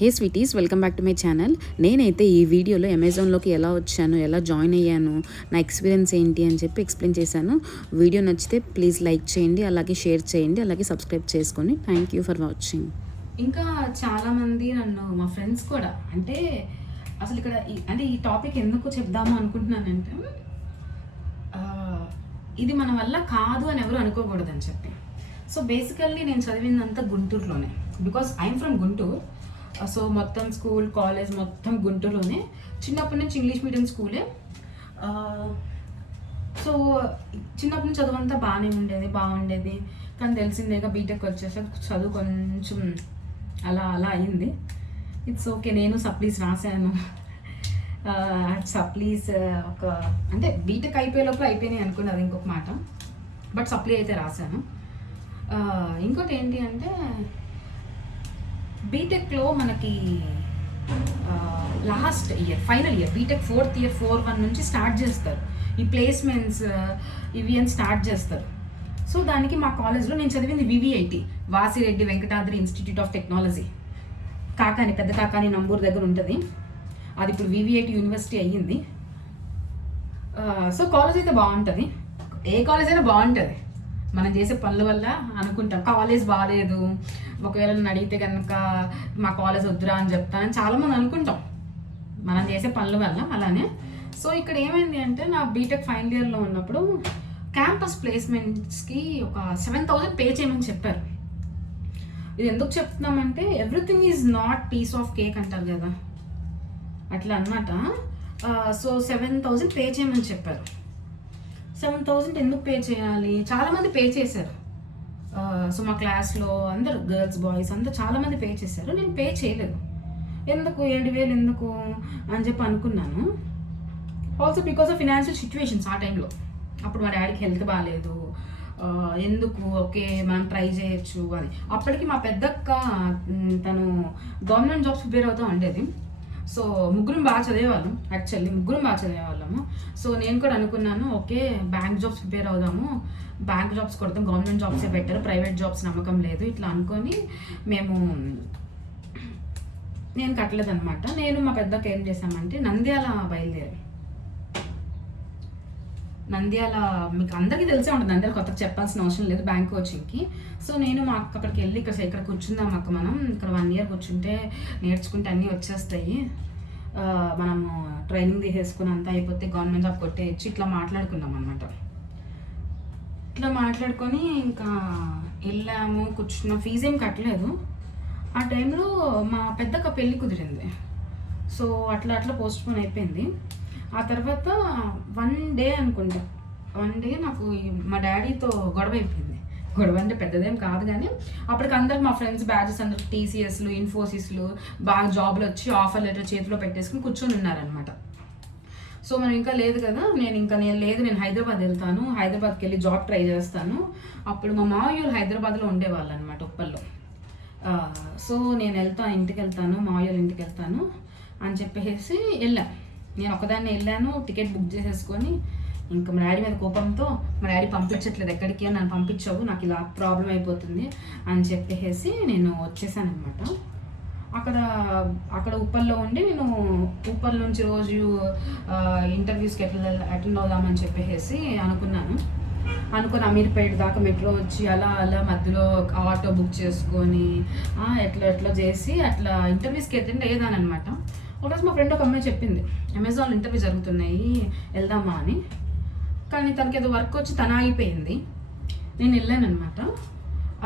Hey sweeties, welcome back to my channel. నేనైతే ఈ వీడియోలో అమెజాన్లోకి ఎలా వచ్చాను, ఎలా జాయిన్ అయ్యాను, నా ఎక్స్పీరియన్స్ ఏంటి అని చెప్పి ఎక్స్ప్లెయిన్ చేశాను. వీడియో నచ్చితే ప్లీజ్ లైక్ చేయండి, అలాగే షేర్ చేయండి, అలాగే సబ్స్క్రైబ్ చేసుకోండి. Thank you for watching. ఇంకా చాలామంది నన్ను, మా ఫ్రెండ్స్ కూడా, అంటే అసలు ఇక్కడ ఈ టాపిక్ ఎందుకు చెప్దాము అనుకుంటున్నానంటే, ఇది మన వల్ల కాదు అని ఎవరు అనుకోకూడదని చెప్పి. సో బేసికల్లీ నేను చదివిందంతా గుంటూరులోనే, because I'm from Guntur. So మొత్తం స్కూల్, కాలేజ్ మొత్తం గుంటూరులోనే. చిన్నప్పటి నుంచి ఇంగ్లీష్ మీడియం స్కూలే. సో చిన్నప్పటి నుంచి చదువు అంతా బాగుండేది. కానీ తెలిసిందేగా బీటెక్ వచ్చేసరికి చదువు కొంచెం అలా అయింది. It's okay. నేను సప్లీస్ రాశాను. సప్లీస్ అంటే బీటెక్ అయిపోయే లోపల అయిపోయినాయి అనుకుని, అది ఇంకొక మాట. బట్ సప్లీ అయితే రాశాను. ఇంకోటి ఏంటి అంటే, బీటెక్లో మనకి last year, final year, B Tech 4th year 4-1 నుంచి స్టార్ట్ చేస్తారు ఈ ప్లేస్మెంట్స్ ఇవి అని స్టార్ట్ చేస్తారు. సో దానికి మా కాలేజ్లో నేను చదివింది VVIT, Vasireddy Venkatadri institute of technology, Kakani, పెద్ద కాకాని, నంబూరు దగ్గర ఉంటుంది. అది ఇప్పుడు వివిఐటి యూనివర్సిటీ అయ్యింది. సో కాలేజ్ అయితే బాగుంటుంది. ఏ కాలేజ్ అయినా బాగుంటుంది మనం చేసే పనుల వల్ల అనుకుంటాం. కాలేజ్ బాగాలేదు, ఒకవేళ నన్ను అడిగితే కనుక మా కాలేజ్ వద్దురా అని చెప్తానని చాలామంది అనుకుంటాం మనం చేసే పనుల వల్ల. అలానే సో ఇక్కడ ఏమైంది అంటే, నా బీటెక్ ఫైనల్ ఇయర్లో ఉన్నప్పుడు క్యాంపస్ ప్లేస్మెంట్స్కి ఒక 7,000 పే చేయమని చెప్పారు. ఇది ఎందుకు చెప్తున్నామంటే, everything is not piece of cake అంటారు కదా, అట్లా అన్నమాట. సో 7,000 పే చేయమని చెప్పారు. 7,000 ఎందుకు పే చేయాలి? చాలామంది పే చేశారు. సో మా క్లాస్లో అందరు గర్ల్స్, బాయ్స్ అందరూ చాలామంది పే చేశారు. నేను పే చేయలేదు. ఎందుకు 7,000 ఎందుకు అని చెప్పి అనుకున్నాను. Also because of financial situations ఆ టైంలో. అప్పుడు మా డాడీకి హెల్త్ బాగాలేదు. ఎందుకు, ఓకే మనం ట్రై చేయొచ్చు అని. అప్పటికి మా పెద్దక్క తను గవర్నమెంట్ జాబ్స్ ప్రిపేర్ అవుతూ ఉండేది. సో ముగ్గురం బాగా చదివేవాళ్ళము. సో నేను కూడా అనుకున్నాను, ఓకే బ్యాంక్ జాబ్స్ ప్రిపేర్ అవుదాము, బ్యాంక్ జాబ్స్ కొడతాం, గవర్నమెంట్ జాబ్సే బెటర్, ప్రైవేట్ జాబ్స్ నమ్మకం లేదు, ఇట్లా అనుకొని నేను కట్టలేదన్నమాట. నేను మా పెద్దక్క ఏం చేశామంటే, నంద్యాల మీకు అందరికీ తెలిసే ఉంటుంది, నంద్యాల కొత్తగా చెప్పాల్సిన అవసరం లేదు బ్యాంక్ కోచింగ్కి. సో నేను మా అక్క అక్కడికి వెళ్ళి, ఇక్కడ కూర్చుందాం అక్క, మనం ఇక్కడ 1 year కూర్చుంటే నేర్చుకుంటే అన్నీ వచ్చేస్తాయి, మనము ట్రైనింగ్ తీసేసుకుని అంతా అయిపోతే గవర్నమెంట్ జాబ్ కొట్టేయచ్చు, ఇట్లా మాట్లాడుకున్నాం అనమాట. ఇట్లా మాట్లాడుకొని ఇంకా వెళ్ళాము, కూర్చున్నాం. ఫీజు ఏం కట్టలేదు. ఆ టైంలో మా పెద్దక్క పెళ్ళి కుదిరింది. సో అట్లా పోస్ట్పోన్ అయిపోయింది. ఆ తర్వాత 1 day అనుకుంటా, 1 day నాకు మా డాడీతో గొడవ అయిపోయింది. గొడవ అంటే పెద్దదేం కాదు, కానీ అప్పటికి అందరికి మా ఫ్రెండ్స్ బ్యాచెస్ అందరికి టీసీఎస్లు, ఇన్ఫోసిస్లు బాగా జాబ్లు వచ్చి ఆఫర్ లెటర్ చేతిలో పెట్టేసుకుని కూర్చొని ఉన్నారనమాట. సో మనం ఇంకా లేదు కదా, నేను హైదరాబాద్ వెళ్తాను, హైదరాబాద్కి వెళ్ళి జాబ్ ట్రై చేస్తాను. అప్పుడు మా మావయ్యలు హైదరాబాద్లో ఉండేవాళ్ళు అనమాట, ఉప్పల్లో. సో నేను ఇంటికి వెళ్తాను, మావయ్యలు ఇంటికి వెళ్తాను అని చెప్పేసి వెళ్ళాను. నేను ఒకదాన్ని వెళ్ళాను, టికెట్ బుక్ చేసేసుకొని. ఇంకా మా డాడీ మీద కోపంతో, మా డాడీ పంపించట్లేదు ఎక్కడికి, నన్ను పంపించవు, నాకు ఇలా ప్రాబ్లం అయిపోతుంది అని చెప్పేసి నేను వచ్చేసాను అనమాట. అక్కడ ఉప్పల్లో ఉండి, నేను ఉప్పల్ నుంచి రోజు ఇంటర్వ్యూస్కి అటెండ్ అవుదామని చెప్పేసి అనుకుని అమీర్పేట దాకా మెట్రో వచ్చి అలా మధ్యలో ఆటో బుక్ చేసుకొని ఎట్లా చేసి అట్లా ఇంటర్వ్యూస్కి అటెండ్ అయ్యేదాని అనమాట. ఒకరోజు మా ఫ్రెండ్ ఒక అమ్మాయి చెప్పింది, అమెజాన్ ఇంటర్వ్యూ జరుగుతున్నాయి వెళ్దామా అని. కానీ తనకి ఏదో వర్క్ వచ్చి తన అయిపోయింది. నేను వెళ్ళాను అనమాట.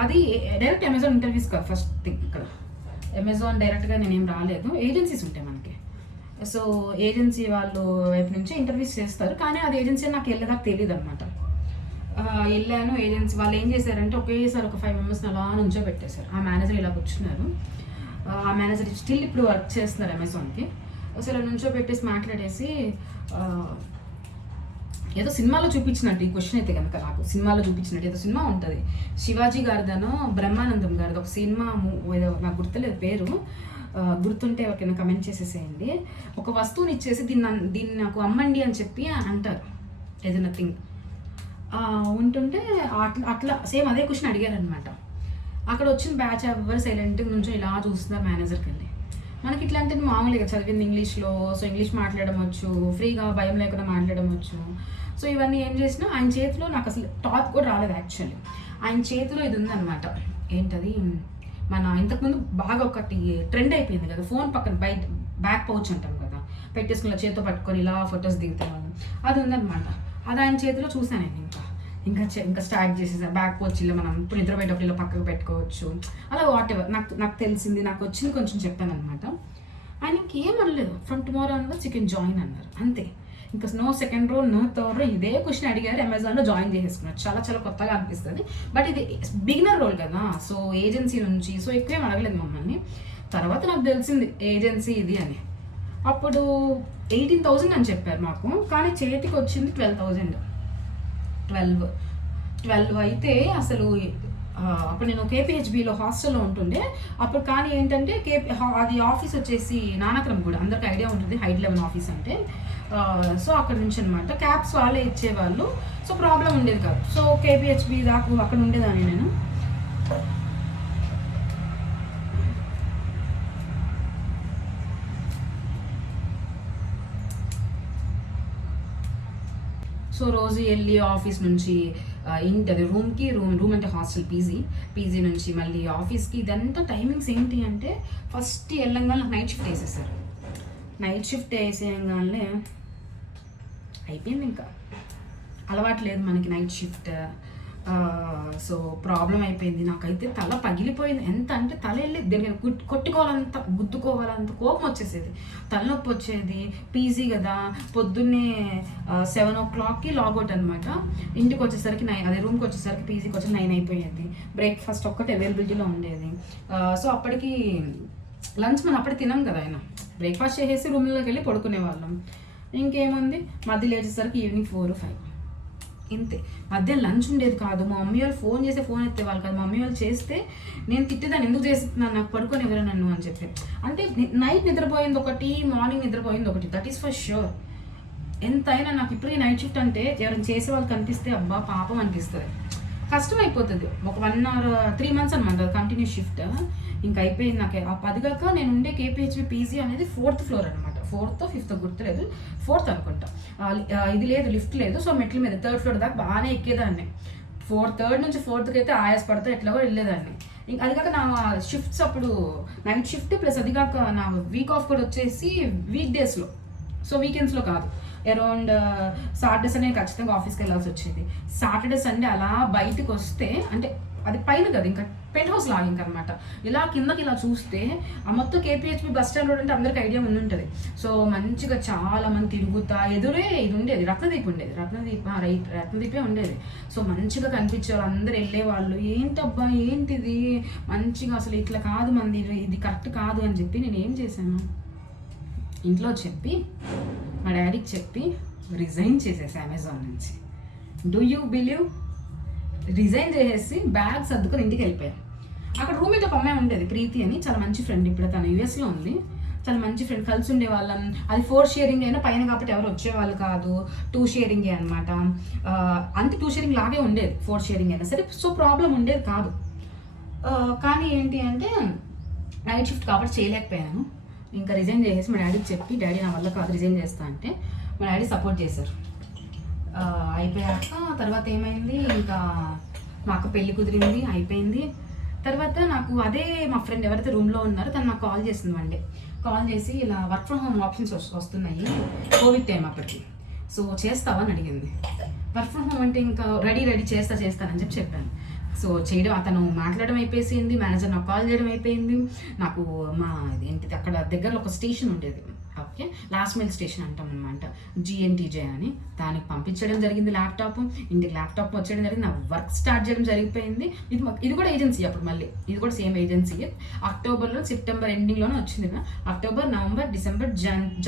అది డైరెక్ట్ అమెజాన్ ఇంటర్వ్యూస్ కాదు ఫస్ట్ థింగ్. ఇక్కడ అమెజాన్ డైరెక్ట్గా నేనేం రాలేదు, ఏజెన్సీస్ ఉంటాయి మనకి. సో ఏజెన్సీ వాళ్ళు వైపు నుంచి ఇంటర్వ్యూస్ చేస్తారు, కానీ అది ఏజెన్సీ నాకు వెళ్ళేదాకా తెలియదు అనమాట. వెళ్ళాను, ఏజెన్సీ వాళ్ళు ఏం చేశారంటే, ఒకేసారి ఒక 5 members అలా నుంచో పెట్టేశారు. ఆ మేనేజర్ ఇలా కూర్చున్నారు. ఆ మేనేజర్ స్టిల్ ఇప్పుడు వర్క్ చేస్తున్నారు అమెజాన్కి. అసలు నుంచో పెట్టేసి మాట్లాడేసి, ఏదో సినిమాలో చూపించినట్టు, ఈ క్వశ్చన్ అయితే కనుక నాకు సినిమాలో చూపించినట్టు ఏదో సినిమా ఉంటుంది, శివాజీ గారిదనో బ్రహ్మానందం గారిది ఒక సినిమా, ఏదో నాకు గుర్తులేదు పేరు, గుర్తుంటే ఎవరికైనా కమెంట్ చేసేసేయండి. ఒక వస్తువుని ఇచ్చేసి దీన్ని నాకు అమ్మండి అని చెప్పి అంటారు, ఏదైనా థింగ్ ఉంటుంటే అట్లా సేమ్ అదే క్వశ్చన్ అడిగారనమాట. అక్కడ వచ్చిన బ్యాచ్ ఎవరు సైలెంట్గా నుంచో ఇలా చూస్తున్నారు మేనేజర్కి వెళ్ళి. మనకి ఇట్లాంటివి మామూలుగా చదివింది ఇంగ్లీష్లో, సో ఇంగ్లీష్ మాట్లాడడం వచ్చు, ఫ్రీగా భయం లేకుండా మాట్లాడడం వచ్చు. సో ఇవన్నీ ఏం చేసినా ఆయన చేతిలో నాకు అసలు టాప్ కూడా రాలేదు యాక్చువల్లీ. ఆయన చేతిలో ఇది ఉందన్నమాట. ఏంటది, మన ఇంతకుముందు బాగా ఒకటి ట్రెండ్ అయిపోయింది కదా, ఫోన్ పక్కన బయట బ్యాక్ పౌచ్ అంటాం కదా, పెట్టేసుకుని చేతితో పట్టుకొని ఇలా ఫొటోస్ దిగుతాను, అది ఉందన్నమాట. అది ఆయన చేతిలో చూసాను నేను. ఇంకా స్టార్ట్ చేసేసాను. బ్యాక్ పౌచ్ ఇలా మనం ఇప్పుడు నిద్రపోయేటప్పుడు ఇలా పక్కకు పెట్టుకోవచ్చు, అలా వాట్ ఎవర్ నాకు తెలిసింది, నాకు వచ్చింది కొంచెం చెప్పాను అనమాట. ఆయన ఇంకేం అనలేదు, from tomorrow onwards you can join అన్నారు, అంతే. ఇంకా no second row no third row, ఇదే క్వశ్చన్ అడిగారు, అమెజాన్లో జాయిన్ చేసేసుకున్నారు. చాలా చాలా కొత్తగా అనిపిస్తుంది, బట్ ఇది బిగినర్ రోల్ కదా, సో ఏజెన్సీ నుంచి, సో ఎక్కువేం అడగలేదు మమ్మల్ని. తర్వాత నాకు తెలిసింది ఏజెన్సీ ఇది అని. అప్పుడు 18,000 అని చెప్పారు మాకు, కానీ చేతికి వచ్చింది 12,000. 12 అయితే అసలు అప్పుడు నేను కేపీహెచ్బిలో హాస్టల్లో ఉంటుండే అప్పుడు. కానీ ఏంటంటే అది ఆఫీస్ వచ్చేసి నానక్రమ్ కూడా, అందరికి ఐడియా ఉంటుంది హైట్ 11 ఆఫీస్ అంటే. సో అక్కడ నుంచి అనమాట క్యాబ్స్ వాళ్ళే ఇచ్చేవాళ్ళు, సో ప్రాబ్లం ఉండేది కాదు. సో కేపీహెచ్బి దాకా అక్కడ ఉండేదాన్ని నేను. సో రోజు వెళ్ళి ఆఫీస్ నుంచి ఇంటి అది రూమ్ అంటే హాస్టల్, పీజీ నుంచి మళ్ళీ ఆఫీస్కి, ఇదంతా టైమింగ్స్ ఏంటి అంటే ఫస్ట్ వెళ్ళంగానే నైట్ షిఫ్ట్ వేసేసారు. నైట్ షిఫ్ట్ వేసేయంగానే అయిపోయింది, ఇంకా అలవాటు లేదు మనకి నైట్ షిఫ్ట్. సో ప్రాబ్లం అయిపోయింది, నాకైతే తల పగిలిపోయింది. ఎంత అంటే తల వెళ్ళి దేని కొట్టుకోవాలంత, గుద్దుకోవాలంత కోపం వచ్చేసేది, తలనొప్పి వచ్చేది. పీజీ కదా, పొద్దున్నే 7 o'clockకి లాగౌట్ అనమాట. ఇంటికి వచ్చేసరికి రూమ్కి వచ్చేసరికి పీజీకి వచ్చి 9 అయిపోయేది. బ్రేక్ఫాస్ట్ ఒక్కటి అవైలబిలిటీలో ఉండేది. సో అప్పటికి లంచ్ మనం అప్పటికి తినాం కదా, ఆయన బ్రేక్ఫాస్ట్ చేసేసి రూమ్లోకి వెళ్ళి పడుకునే వాళ్ళం. ఇంకేముంది, మధ్య లేచేసరికి ఈవినింగ్ 4, 5 ఇంతే. మధ్య లంచ్ ఉండేది కాదు. మా మమ్మీ వాళ్ళు ఫోన్ చేస్తే ఫోన్ ఎత్తేవాళ్ళు కాదు. మా మమ్మీ వాళ్ళు చేస్తే నేను తిట్టేదాన్ని, ఎందుకు చేస్తున్నాను, నాకు పడుకొని ఎవరు నన్ను అని చెప్పి. అంటే నైట్ నిద్రపోయింది ఒకటి, మార్నింగ్ నిద్రపోయింది ఒకటి, దట్ ఈస్ ఫర్ ష్యూర్. ఎంతైనా నాకు ఇప్పుడు ఈ నైట్ షిఫ్ట్ అంటే ఎవరైనా చేసే వాళ్ళు కనిపిస్తే అబ్బా పాపం అనిపిస్తుంది, కష్టం అయిపోతుంది. ఒక 1 or 3 months అనమాట కంటిన్యూస్ షిఫ్ట్. ఇంకా అయిపోయింది నాకు. అదిగాక నేను ఉండే కేపీహెచ్బి పీజీ అనేది 4th floor అనమాట. 4th or 5th గుర్తులేదు, 4th అనుకుంటా. ఇది లేదు, లిఫ్ట్ లేదు. సో మెట్ల మీద 3rd floor దాకా బాగానే ఎక్కేదాన్ని. 3rd నుంచి 4thకి అయితే ఆయాస పడితే ఎట్లాగో వెళ్ళేదాన్ని. ఇంకా అదిగాక నా షిఫ్ట్స్ అప్పుడు నైట్ షిఫ్ట్ ప్లస్ అదిగాక నా వీక్ ఆఫ్ కూడా వచ్చేసి వీక్ డేస్లో, సో వీకెండ్స్లో కాదు. అరౌండ్ సాటర్డే సండే ఖచ్చితంగా ఆఫీస్కి వెళ్ళాల్సి వచ్చేది. సాటర్డే సండే అలా బయటకు వస్తే, అంటే అది పైన కదా, ఇంకా పెంట్ హౌస్ లాగా ఇంకా అనమాట. ఇలా కిందకి ఇలా చూస్తే ఆ మొత్తం కేపీహెచ్బి బస్ స్టాండ్ రోడ్ అంటే అందరికి ఐడియా ఉంటుంది. సో మంచిగా చాలా మంది తిరుగుతా, ఎదురే ఇది ఉండేది, రత్నదీప్ ఉండేది, రత్నదీపే ఉండేది. సో మంచిగా కనిపించేవాళ్ళు, అందరు వెళ్ళేవాళ్ళు. ఏంటబ్బా ఏంటిది మంచిగా, అసలు ఇట్లా కాదు మంది, ఇది కరెక్ట్ కాదు అని చెప్పి నేను ఏం చేశాను, ఇంట్లో చెప్పి మా డాడీకి చెప్పి రిజైన్ చేసేసి అమెజాన్ నుంచి. డూ యూ బిలీవ్, రిజైన్ చేసేసి బ్యాగ్ సర్దుకొని ఇంటికి వెళ్ళిపోయాను. అక్కడ రూమ్మేట్ ఒక అమ్మాయి ఉండేది, ప్రీతి అని, చాలా మంచి ఫ్రెండ్. ఇప్పుడు తను యూఎస్లో ఉంది, చాలా మంచి ఫ్రెండ్, కలిసి ఉండేవాళ్ళం. అది 4 sharing అయినా పైన కాబట్టి ఎవరు వచ్చేవాళ్ళు కాదు, 2 sharing అనమాట. అంతే 2 sharing లాగే ఉండేది, 4 sharing అయినా సరే. సో ప్రాబ్లం ఉండేది కాదు. కానీ ఏంటి అంటే నైట్ షిఫ్ట్ కాబట్టి చేయలేకపోయాను. ఇంకా రిజైన్ చేసేసి మా డాడీకి చెప్పి, డాడీ నా వల్ల కాదు రిజైన్ చేస్తా అంటే మా డాడీ సపోర్ట్ చేశారు. అయిపోయాక తర్వాత ఏమైంది, ఇంకా మా అక్క పెళ్ళి కుదిరింది, అయిపోయింది. తర్వాత నాకు అదే మా ఫ్రెండ్ ఎవరైతే రూమ్లో ఉన్నారో తను నాకు కాల్ చేసింది వన్ డే. కాల్ చేసి ఇలా వర్క్ ఫ్రమ్ హోమ్ ఆప్షన్స్ వస్తున్నాయి, కోవిడ్ టైం అప్పటికి, సో చేస్తావా అని అడిగింది. వర్క్ ఫ్రమ్ హోమ్ అంటే ఇంకా రెడీ చేస్తానని చెప్పాను. సో చేయడం, అతను మాట్లాడడం అయిపోయింది, మేనేజర్ నాకు కాల్ చేయడం అయిపోయింది. నాకు మా ఏంటిది అక్కడ దగ్గరలో ఒక స్టేషన్ ఉండేది, ఓకే, లాస్ట్ మైల్ స్టేషన్ అంటాం అనమాట, జిఎన్టీజే అని. దానికి పంపించడం జరిగింది ల్యాప్టాప్, ఇంటికి ల్యాప్టాప్ వచ్చేయడం జరిగింది, నా వర్క్ స్టార్ట్ చేయడం జరిగిపోయింది. ఇది కూడా ఏజెన్సీ, అప్పుడు మళ్ళీ ఇది కూడా సేమ్ ఏజెన్సీ. అక్టోబర్లో, సెప్టెంబర్ ఎండింగ్లోనే వచ్చింది. October, November, December,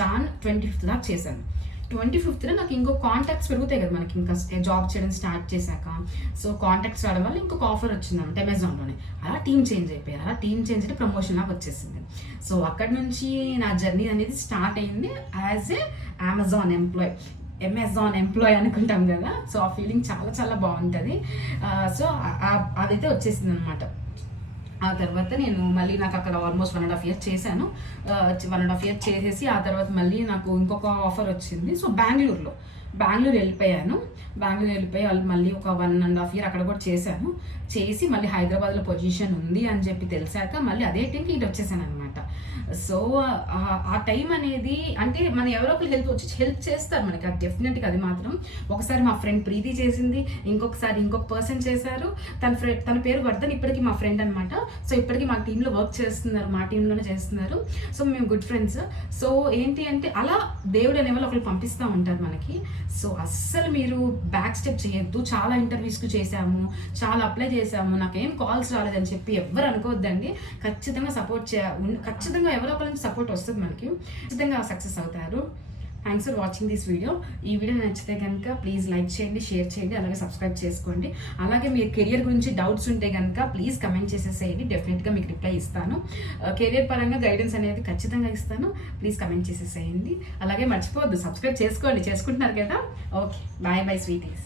John 25th దాకా చేశాను. 25th నాకు ఇంకో కాంటాక్ట్స్ పెరుగుతాయి కదా మనకి, ఇంకా జాబ్ చేయడం స్టార్ట్ చేశాక. సో కాంటాక్ట్స్ రావడం వల్ల ఇంకొక ఆఫర్ వచ్చిందన్నమాట అమెజాన్లోనే. అలా టీమ్ చేంజ్ అయిపోయారు. అలా టీమ్ చేంజ్ అయితే ప్రమోషన్ నాకు వచ్చేసింది. సో అక్కడి నుంచి నా జర్నీ అనేది స్టార్ట్ అయింది యాజ్ ఏ అమెజాన్ ఎంప్లాయ్ అనుకుంటాం కదా. సో ఆ ఫీలింగ్ చాలా చాలా బాగుంటుంది. సో అదైతే వచ్చేసింది అనమాట. ఆ తర్వాత నేను మళ్ళీ నాకు అక్కడ ఆల్మోస్ట్ 1.5 ఇయర్స్ చేశాను. 1.5 ఇయర్స్ చేసేసి ఆ తర్వాత మళ్ళీ నాకు ఇంకొక ఆఫర్ వచ్చింది. సో బెంగుళూరు వెళ్ళిపోయాను. మళ్ళీ ఒక 1.5 ఇయర్ అక్కడ కూడా చేశాను. చేసి మళ్ళీ హైదరాబాద్లో పొజిషన్ ఉంది అని చెప్పి తెలిసాక మళ్ళీ అదే టైంకి ఇటు వచ్చేసాను అనమాట. సో ఆ టైం అనేది అంటే మన ఎవరో ఒకరు హెల్ప్ చేస్తారు మనకి, అది డెఫినెట్గా. అది మాత్రం ఒకసారి మా ఫ్రెండ్ ప్రీతి చేసింది, ఇంకొకసారి ఇంకొక పర్సన్ చేశారు. తన పేరు వర్ధన్, ఇప్పటికీ మా ఫ్రెండ్ అనమాట. సో ఇప్పటికీ మా టీంలో వర్క్ చేస్తున్నారు, మా టీంలోనే చేస్తున్నారు. సో మేము గుడ్ ఫ్రెండ్స్. సో ఏంటి అంటే అలా దేవుడు అనే వాళ్ళు ఒకరు పంపిస్తూ ఉంటారు మనకి. సో అస్సలు మీరు బ్యాక్ స్టెప్ చేయొద్దు. చాలా ఇంటర్వ్యూస్కి చేశాము, చాలా అప్లై చేశాము, నాకేం కాల్స్ రాలేదని చెప్పి ఎవ్వరు అనుకోవద్దండి. ఖచ్చితంగా ఖచ్చితంగా ఎవరో ఒకరి నుంచి సపోర్ట్ వస్తుంది మనకి, ఖచ్చితంగా సక్సెస్ అవుతారు. Thanks for watching this video. ఈ వీడియో నచ్చితే కనుక ప్లీజ్ లైక్ చేయండి, షేర్ చేయండి, అలాగే సబ్స్క్రైబ్ చేసుకోండి. అలాగే మీ కెరియర్ గురించి డౌట్స్ ఉంటే కనుక ప్లీజ్ కమెంట్ చేసేసేయండి, డెఫినెట్గా మీకు రిప్లై ఇస్తాను. కెరియర్ పరంగా గైడెన్స్ అనేది ఖచ్చితంగా ఇస్తాను. ప్లీజ్ కమెంట్ చేసేసేయండి. అలాగే మర్చిపోవద్దు, సబ్స్క్రైబ్ చేసుకుంటున్నారు కదా. Okay, bye sweeties.